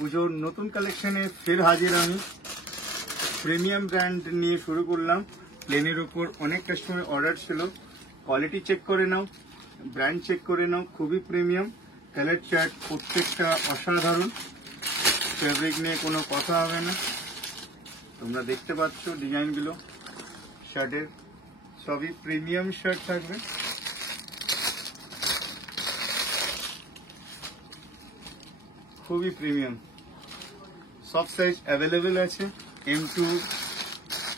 পুজোর নতুন কালেকশনে ফের হাজির আমি। প্রিমিয়াম ব্র্যান্ড নিয়ে শুরু করলাম। প্লেনের উপর অনেক কাস্টমার অর্ডার ছিল। কোয়ালিটি চেক করে নাও, ব্র্যান্ড চেক করে নাও, খুবই প্রিমিয়াম। কালার চার্ট প্রত্যেকটা অসাধারণ, ফেব্রিক নিয়ে কোনো কথা হবে না। তোমরা দেখতে পাচ্ছ ডিজাইনগুলো শার্টের, সবই প্রিমিয়াম শার্ট থাকবে। খুবই প্রিমিয়াম, সব সাইজ অ্যাভেলেবেল আছে। M2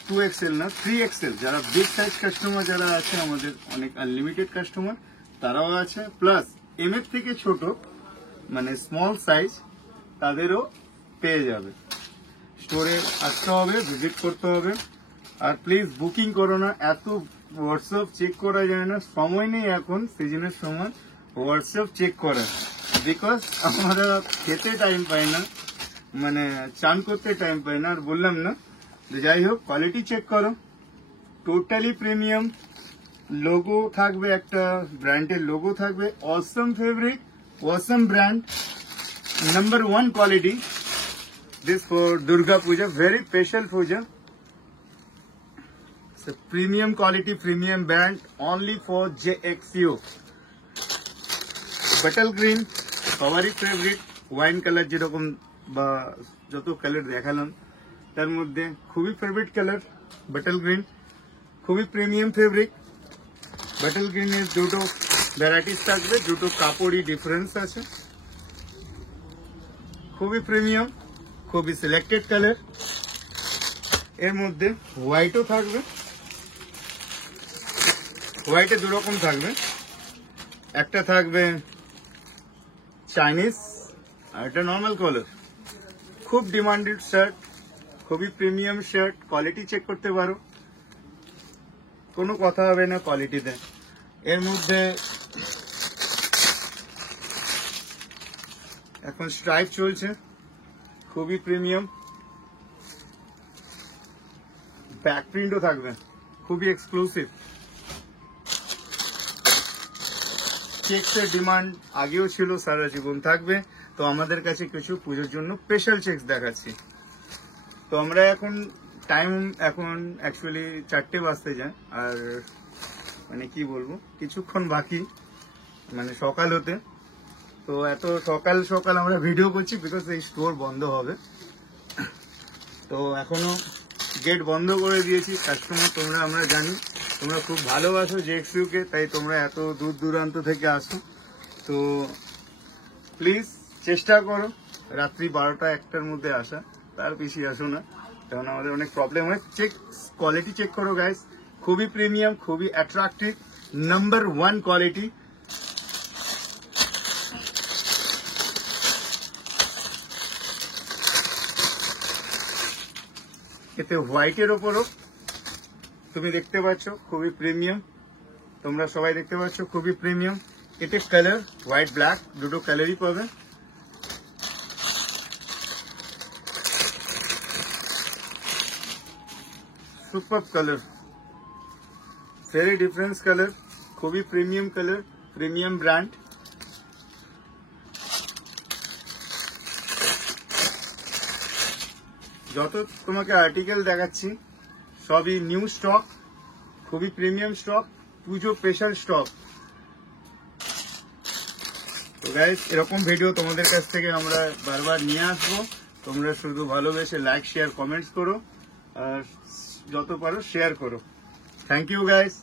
2XL না 3XL, যারা বিগ সাইজ কাস্টমার যারা আছে আমাদের অনেক আনলিমিটেড কাস্টমার তারাও আছে, প্লাস M এর থেকে ছোট মানে স্মল সাইজ তাদেরও পেয়ে যাবে। স্টোরে আসতে হবে, ভিজিট করতে হবে। আর প্লিজ বুকিং করো না, এত হোয়াটসঅ্যাপ চেক করা যায় না, সময় নেই এখন সিজনের সময় হোয়াটসঅ্যাপ চেক করার, বিকজ আমরা খেতে টাইম পাই না, মানে চান করতে টাইম পাই না। আর বললাম না, যাই হোক কোয়ালিটি চেক করো, টোটালি প্রিমিয়াম। লোগো থাকবে, একটা ব্র্যান্ডের লোগো থাকবে। Assam fabric, Assam brand, number 1 quality. This for Durga Puja, very special puja. It's a premium quality, premium brand, only for JXU. Bottle green, favorite favorite, wine color যেরকম বা যত colour দেখালাম তার মধ্যে খুবই ফেভারিট কালার বটল গ্রিন, খুবই premium fabric. Bottle গ্রিনের দুটো ভ্যারাইটিস থাকবে, দুটো কাপড়ই ডিফারেন্স আছে। খুবই প্রিমিয়াম, খুবই সিলেক্টেড কালার। এর মধ্যে হোয়াইটও থাকবে, হোয়াইটে দুরকম থাকবে, একটা থাকবে চাইনিজ আর একটা নর্মাল কালার। খুব ডিমান্ডেড শার্ট, খুবই প্রিমিয়াম শার্ট, কোয়ালিটি চেক করতে পারো, কোনো কথা হবে না কোয়ালিটিতে। এর মধ্যে এখন স্ট্রাইপ চলছে, খুবই প্রিমিয়াম। ব্যাক প্রিন্টও থাকবে, খুবই এক্সক্লুসিভ। চেকসের ডিমান্ড আগেও ছিল, সারা জীবন থাকবে। তো আমাদের কাছে কিছু পুজোর জন্য স্পেশাল চেকস দেখাচ্ছি। তো আমরা এখন টাইম এখন অ্যাকচুয়ালি 4টে বাজতে যায়, আর মানে কি বলবো কিছুক্ষণ বাকি, মানে সকাল হতে। তো এত সকাল সকাল আমরা ভিডিও করছি বিকজ এই স্টোর বন্ধ হবে। তো এখনো গেট বন্ধ করে দিয়েছি। কাস্টমার তোমরা, আমরা জানি তোমরা খুব ভালোবাসো JXU কে, তাই তোমরা এত দূর দূরান্ত থেকে আসো। তো প্লিজ চেষ্টা করো রাত্রি 12টা-1টার মধ্যে আসা, তার বেশি আসো না, কারণ আমাদের অনেক প্রবলেম হয়। চেক কোয়ালিটি চেক করো গাইস, খুবই প্রিমিয়াম, খুবই অ্যাট্রাক্টিভ, নাম্বার 1 কোয়ালিটি। এতে হোয়াইটের ওপরও তুমি দেখতে পাচ্ছ খুবই প্রিমিয়াম, তোমরা সবাই দেখতে পাচ্ছ খুবই প্রিমিয়াম। এতে কালার হোয়াইট ব্ল্যাক দুটো কালারই পাবে। Super colour, very difference colour, খুবই প্রিমিয়াম কালার, প্রিমিয়াম ব্র্যান্ড। যত তোমাকে আর্টিকেল দেখাচ্ছি সবই নিউ স্টক, খুবই প্রিমিয়াম স্টক, পুজো স্পেশাল স্টক। তো গাইস এরকম ভিডিও তোমাদের কাছ থেকে আমরা বারবার নিয়ে আসবো। তোমরা শুধু ভালোবেসে লাইক শেয়ার কমেন্টস করো, আর যত পারো শেয়ার করো। Thank you guys.